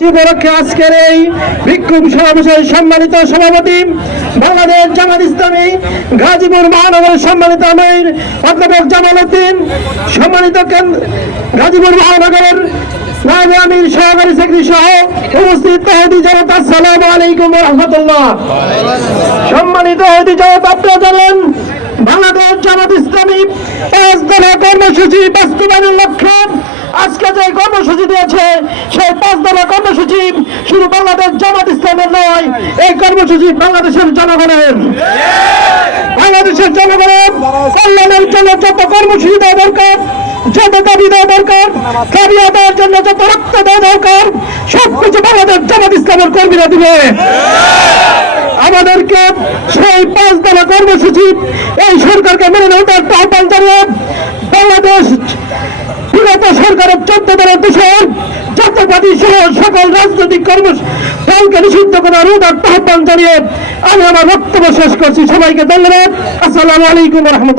উপলক্ষে আজকের এই বিক্ষোভ সমাবেশের সম্মানিত সভাপতি বাংলাদেশ জামাত ইসলামী গাজীপুর মহানগরের সম্মানিত আমির অধ্যাপক জামাল উদ্দিন, সম্মানিত গাজীপুর মহানগরের নায়েব আমির সহকারী সেক্রেটারি সহ উপস্থিত তৌহিদি জনতা, আসসালামু আলাইকুম ওয়া রাহমাতুল্লাহ। সম্মানিত তৌহিদি জনতা, আপনারা জানেন বাংলাদেশ জামাত ইসলামী 5 দফা কর্মসূচি বাস্তবায়নের লক্ষ্যে আজকে যে কর্মসূচি দিয়েছে সেই 5 দফা কর্মসূচি শুধু বাংলাদেশ জামাত ইসলামের নয়, এই কর্মসূচি বাংলাদেশের জনগণের। বাংলাদেশের জনগণের কল্যাণের জন্য যত কর্মসূচি দেওয়া দরকার, যত দাবি দেওয়া দরকার, দাবি আদায়ের জন্য যত রক্ত দেওয়া দরকার, সবকিছু বাংলাদেশ জামাত ইসলামের কর্মীরা দিবে। আমাদেরকে সেই 5 দফা কর্মসূচি এই সরকারকে মেনে নেওয়ার আহ্বান জানিয়ে বাংলাদেশ বিগত সরকারের 14 দলের দোষর জাতীয়বাদী সহ সকল রাজনৈতিক দলকে নিষিদ্ধ করার আহ্বান জানিয়ে আমি আমার বক্তব্য শেষ করছি। সবাইকে ধন্যবাদ। আসসালামু আলাইকুম ওয়া রাহমাতুল্লাহ।